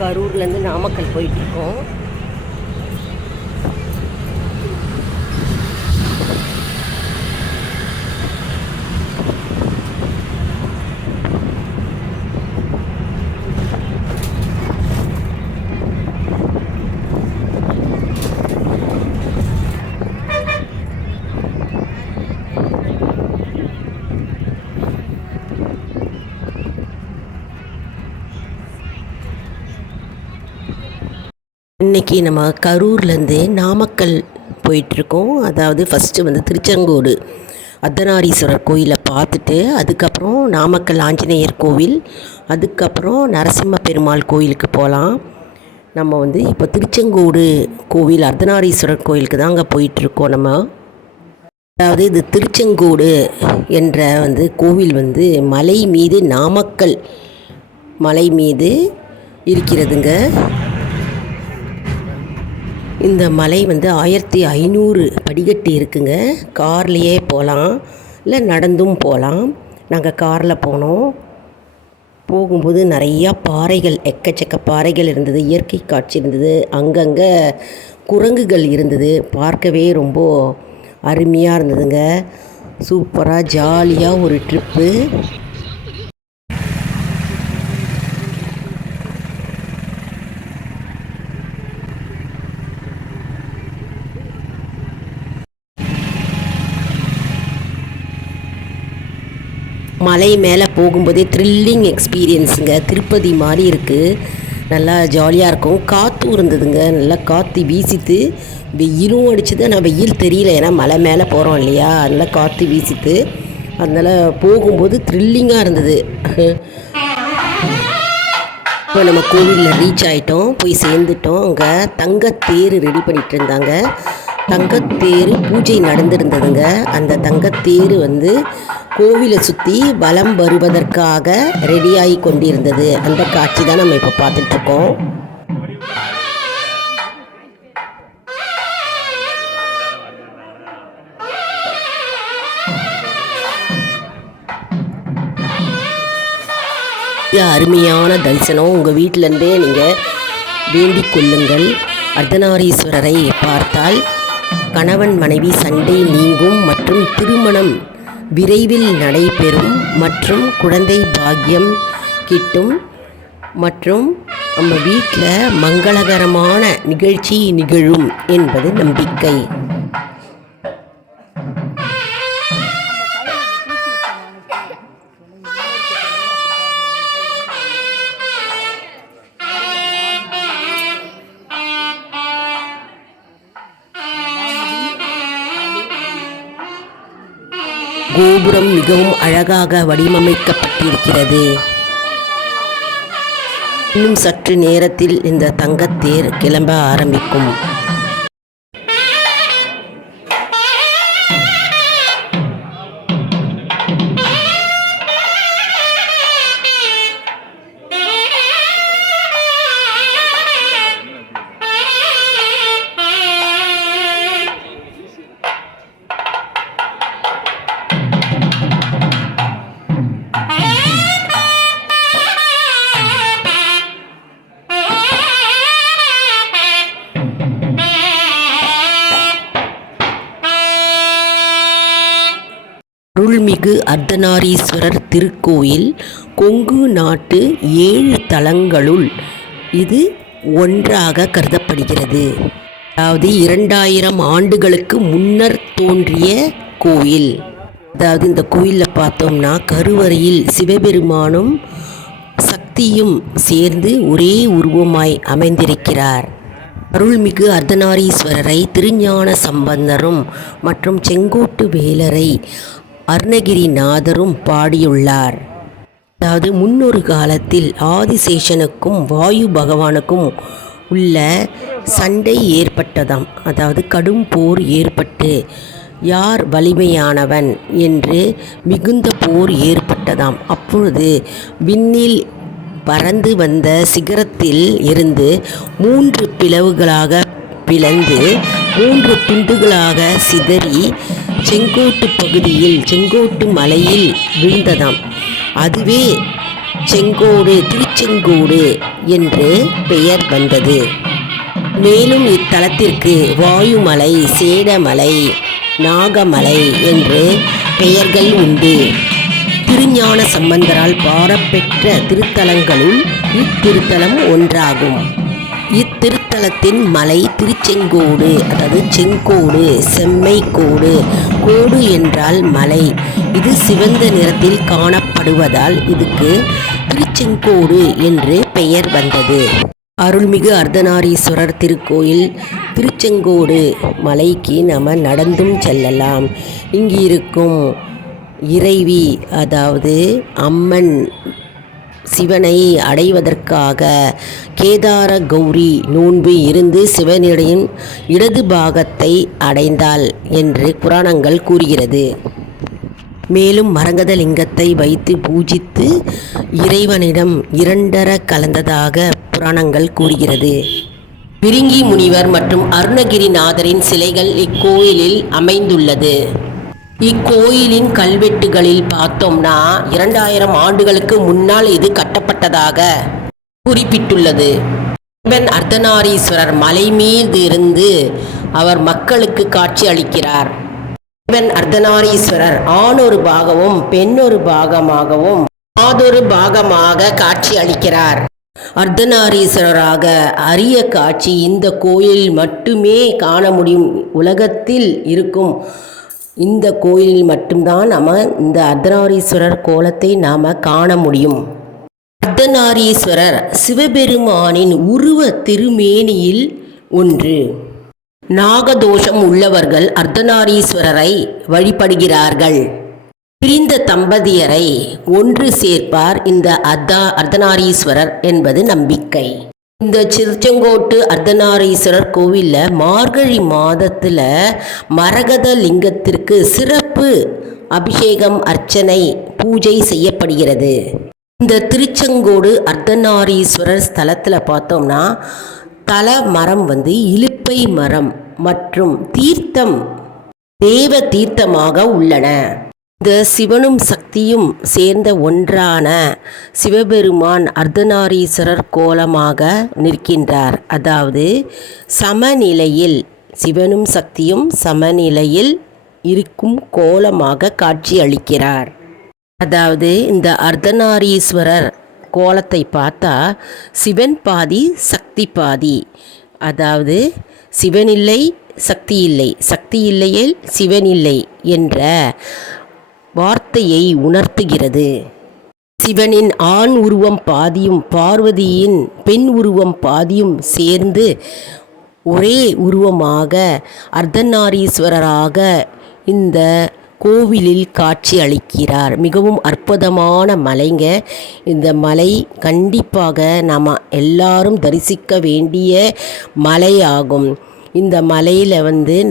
கரூர்லேருந்து நாமக்கல் போயிட்டுருக்கோம். இன்றைக்கி நம்ம கரூர்லேருந்து நாமக்கல் போயிட்டுருக்கோம். அதாவது ஃபஸ்ட்டு திருச்செங்கோடு அர்த்தநாரீஸ்வரர் கோயிலை பார்த்துட்டு அதுக்கப்புறம் நாமக்கல் ஆஞ்சநேயர் கோவில், அதுக்கப்புறம் நரசிம்ம பெருமாள் கோயிலுக்கு போகலாம். நம்ம இப்போ திருச்செங்கோடு கோவில் அர்த்தநாரீஸ்வரர் கோயிலுக்கு தான் அங்கே போயிட்டுருக்கோம். நம்ம அதாவது இது திருச்செங்கோடு என்ற கோவில் மலை மீது, நாமக்கல் மலை மீது இருக்கிறதுங்க. இந்த மலை 1500 படிக்கட்டு இருக்குங்க. கார்லேயே போகலாம், இல்லை நடந்தும் போகலாம். நாங்கள் காரில் போனோம். போகும்போது நிறையா பாறைகள், எக்கச்சக்க பாறைகள் இருந்தது, இயற்கை காட்சி இருந்தது, அங்கங்கே குரங்குகள் இருந்தது. பார்க்கவே ரொம்ப அருமையாக இருந்ததுங்க. சூப்பராக ஜாலியாக ஒரு ட்ரிப்பு. மலை மேலே போகும்போதே த்ரில்லிங் எக்ஸ்பீரியன்ஸுங்க. திருப்பதி மாதிரி இருக்குது. நல்லா ஜாலியாக இருக்கும். காற்றும் இருந்ததுங்க. நல்லா காற்று வீசித்து, வெயிலும் அடிச்சுது. ஆனால் வெயில் தெரியல, ஏன்னா மலை மேலே போகிறோம் இல்லையா, நல்லா காற்று வீசித்து. அதனால் போகும்போது த்ரில்லிங்காக இருந்தது. இப்போ நம்ம கோவிலில் ரீச் ஆகிட்டோம், போய் சேர்ந்துட்டோம். அங்கே தங்கத்தேர் ரெடி பண்ணிகிட்டு இருந்தாங்க. தங்கத்தேர் பூஜை நடந்துருந்ததுங்க. அந்த தங்கத்தேர் கோவிலை சுற்றி வலம் வருவதற்காக ரெடியாகி கொண்டிருந்தது. அந்த காட்சி தான் நம்ம இப்போ பார்த்துட்ருக்கோம். அருமையான தரிசனம். உங்கள் வீட்டிலேருந்தே நீங்கள் வேண்டிக் கொள்ளுங்கள். அர்த்தநாரீஸ்வரரை பார்த்தால் கணவன் மனைவி சண்டை நீங்கும், மற்றும் திருமணம் விரைவில் நடைபெறும், மற்றும் குழந்தை பாக்கியம் கிட்டும், மற்றும் நம்ம வீட்டில் மங்களகரமான நிகழ்ச்சி நிகழும் என்பது நம்பிக்கை. கோபுரம் மிகவும் அழகாக வடிவமைக்கப்பட்டிருக்கிறது. இன்னும் சற்று நேரத்தில் இந்த தங்கத்தேர் கிளம்ப ஆரம்பிக்கும். அருள்மிகு அர்த்தநாரீஸ்வரர் திருக்கோயில் கொங்கு நாட்டு 7 தலங்களுள் இது ஒன்றாக கருதப்படுகிறது. அதாவது 2000 ஆண்டுகளுக்கு முன்னர் தோன்றிய கோயில். அதாவது இந்த கோயிலில் பார்த்தோம்னா கருவறையில் சிவபெருமானும் சக்தியும் சேர்ந்து ஒரே உருவமாய் அமைந்திருக்கிறார். அருள்மிகு அர்த்தநாரீஸ்வரரை திருஞான சம்பந்தரும் மற்றும் செங்கோட்டு வேலரை அருணகிரிநாதரும் பாடியுள்ளார். அதாவது முன்னொரு காலத்தில் ஆதிசேஷனுக்கும் வாயு பகவானுக்கும் உள்ள சண்டை ஏற்பட்டதாம். அதாவது கடும் போர் ஏற்பட்டு யார் வலிமையானவன் என்று மிகுந்த போர் ஏற்பட்டதாம். அப்பொழுது விண்ணில் பறந்து வந்த சிகரத்தில் இருந்து 3 பிளவுகளாக பிளந்து 3 துண்டுகளாக சிதறி செங்கோட்டு பகுதியில், செங்கோட்டு மலையில் விழுந்ததாம். அதுவே செங்கோடு திருச்செங்கோடு என்று பெயர் வந்தது. மேலும் இத்தலத்திற்கு வாயுமலை, சேடமலை, நாகமலை என்று பெயர்கள் உண்டு. திருஞான சம்பந்தரால் பாடப்பெற்ற திருத்தலங்களுள் இத்திருத்தலம் ஒன்றாகும். இத்திருத்தலத்தின் மலை திருச்செங்கோடு, அதாவது செங்கோடு, செம்மைக்கோடு. கோடு என்றால் மலை. இது சிவந்த நிறத்தில் காணப்படுவதால் இதுக்கு திருச்செங்கோடு என்று பெயர் வந்தது. அருள்மிகு அர்த்தநாரீஸ்வரர் திருக்கோயில் திருச்செங்கோடு மலைக்கு நாம் நடந்தும் செல்லலாம். இங்கு இருக்கும் இறைவி, அதாவது அம்மன், சிவனை அடைவதற்காக கேதார கௌரி நோன்பு இருந்து சிவனுடைய இடது பாகத்தை அடைந்தாள் என்று புராணங்கள் கூறுகிறது. மேலும் மரகத லிங்கத்தை வைத்து பூஜித்து இறைவனிடம் இரண்டர கலந்ததாக புராணங்கள் கூறுகிறது. பிரிங்கி முனிவர் மற்றும் அருணகிரிநாதரின் சிலைகள் இக்கோயிலில் அமைந்துள்ளது. இக்கோயிலின் கல்வெட்டுகளில் பார்த்தோம்னா 2000 ஆண்டுகளுக்கு முன்னால் இது கட்டப்பட்டதாக குறிப்பிட்டுள்ளது. சிவன் அர்த்தநாரீஸ்வரர் மலை மீது இருந்து அவர் மக்களுக்கு காட்சி அளிக்கிறார். சிவன் அர்த்தநாரீஸ்வரர் ஆணொரு பாகமும் பெண்ணொரு பாகமாகவும் மாதொரு பாகமாக காட்சி அளிக்கிறார். அர்த்தநாரீஸ்வரராக அரிய காட்சி இந்த கோயிலில் மட்டுமே காண முடியும். உலகத்தில் இருக்கும் இந்த கோயிலில் மட்டும்தான் நம்ம இந்த அர்த்தநாரீஸ்வரர் கோலத்தை நாம் காண முடியும். அர்த்தநாரீஸ்வரர் சிவபெருமானின் உருவ திருமேனியில் ஒன்று. நாகதோஷம் உள்ளவர்கள் அர்த்தநாரீஸ்வரரை வழிபடுகிறார்கள். பிரிந்த தம்பதியரை ஒன்று சேர்ப்பார் இந்த அர்த்தநாரீஸ்வரர் என்பது நம்பிக்கை. இந்த திருச்செங்கோட்டு அர்த்தநாரீஸ்வரர் கோவிலில் மார்கழி மாதத்தில் மரகத லிங்கத்திற்கு சிறப்பு அபிஷேகம், அர்ச்சனை, பூஜை செய்யப்படுகிறது. இந்த திருச்செங்கோடு அர்த்தநாரீஸ்வரர் ஸ்தலத்தில் பார்த்தோம்னா தல மரம் இலுப்பை மரம் மற்றும் தீர்த்தம் தேவ தீர்த்தமாக உள்ளன. இந்த சிவனும் சக்தியும் சேர்ந்த ஒன்றான சிவபெருமான் அர்த்தநாரீஸ்வரர் கோலமாக நிற்கின்றார். அதாவது சமநிலையில், சிவனும் சக்தியும் சமநிலையில் இருக்கும் கோலமாக காட்சி அளிக்கிறார். அதாவது இந்த அர்த்தநாரீஸ்வரர் கோலத்தை பார்த்தா சிவன் பாதி சக்தி பாதி. அதாவது சிவனில்லை சக்தி இல்லை, சக்தி இல்லையில் சிவன் இல்லை என்ற வார்த்தையை உணர்த்துகிறது. சிவனின் ஆண் உருவம் பாதியும் பார்வதியின் பெண் உருவம் பாதியும் சேர்ந்து ஒரே உருவமாக அர்த்தநாரீஸ்வரராக இந்த கோவிலில் காட்சி அளிக்கிறார். மிகவும் அற்புதமான மலைங்க. இந்த மலை கண்டிப்பாக நாம் எல்லாரும் தரிசிக்க வேண்டிய மலையாகும். இந்த மலையில்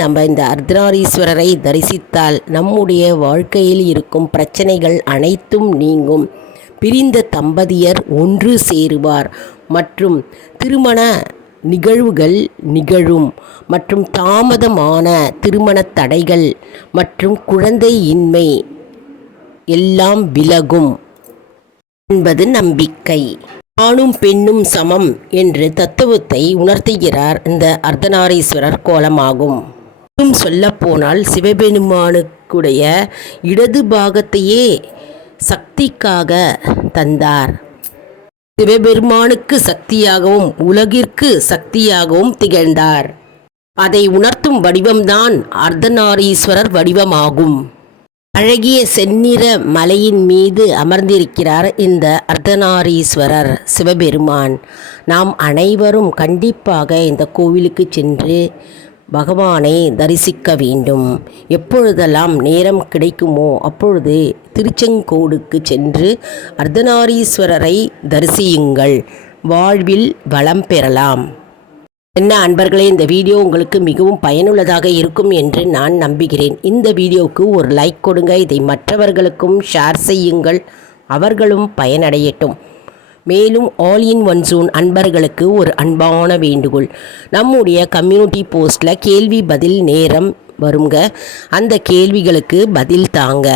நம்ம இந்த அர்த்தநாரீஸ்வரரை தரிசித்தால் நம்முடைய வாழ்க்கையில் இருக்கும் பிரச்சனைகள் அனைத்தும் நீங்கும். பிரிந்த தம்பதியர் ஒன்று சேருவார் மற்றும் திருமண நிகழ்வுகள் நிகழும் மற்றும் தாமதமான திருமண தடைகள் மற்றும் குழந்தையின்மை எல்லாம் விலகும் என்பது நம்பிக்கை. ஆணும் பெண்ணும் சமம் என்று தத்துவத்தை உணர்த்துகிறார் இந்த அர்த்தநாரீஸ்வரர் கோலமாகும். இன்னும் சொல்லப்போனால் சிவபெருமானுக்குடைய இடது பாகத்தையே சக்திக்காக தந்தார். சிவபெருமானுக்கு சக்தியாகவும் உலகிற்கு சக்தியாகவும் திகழ்ந்தார். அதை உணர்த்தும் வடிவம்தான் அர்த்தநாரீஸ்வரர் வடிவமாகும். அழகிய செந்நிற மலையின் மீது அமர்ந்திருக்கிறார் இந்த அர்த்தநாரீஸ்வரர் சிவபெருமான். நாம் அனைவரும் கண்டிப்பாக இந்த கோவிலுக்கு சென்று பகவானை தரிசிக்க வேண்டும். எப்பொழுதெல்லாம் நேரம் கிடைக்குமோ அப்பொழுது திருச்செங்கோடுக்கு சென்று அர்த்தநாரீஸ்வரரை தரிசியுங்கள். வாழ்வில் வளம் பெறலாம். என்ன அன்பர்களே, இந்த வீடியோ உங்களுக்கு மிகவும் பயனுள்ளதாக இருக்கும் என்று நான் நம்புகிறேன். இந்த வீடியோவுக்கு ஒரு லைக் கொடுங்க. இதை மற்றவர்களுக்கும் ஷேர் செய்யுங்கள், அவர்களும் பயனடையட்டும். மேலும் ஆல் இன் ஒன் ஜோன் அன்பர்களுக்கு ஒரு அன்பான வேண்டுகோள். நம்முடைய கம்யூனிட்டி போஸ்ட்டில் கேள்வி பதில் நேரம் வருங்க. அந்த கேள்விகளுக்கு பதில் தாங்க.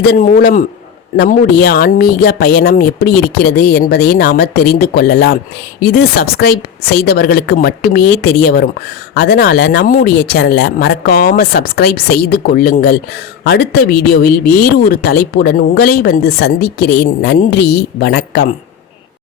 இதன் மூலம் நம்முடைய ஆன்மீக பயணம் எப்படி இருக்கிறது என்பதை நாம் தெரிந்து கொள்ளலாம். இது சப்ஸ்கிரைப் செய்தவர்களுக்கு மட்டுமே தெரிய வரும். அதனால் நம்முடைய சேனலை மறக்காமல் சப்ஸ்கிரைப் செய்து கொள்ளுங்கள். அடுத்த வீடியோவில் வேறு ஒரு தலைப்புடன் உங்களை வந்து சந்திக்கிறேன். நன்றி, வணக்கம்.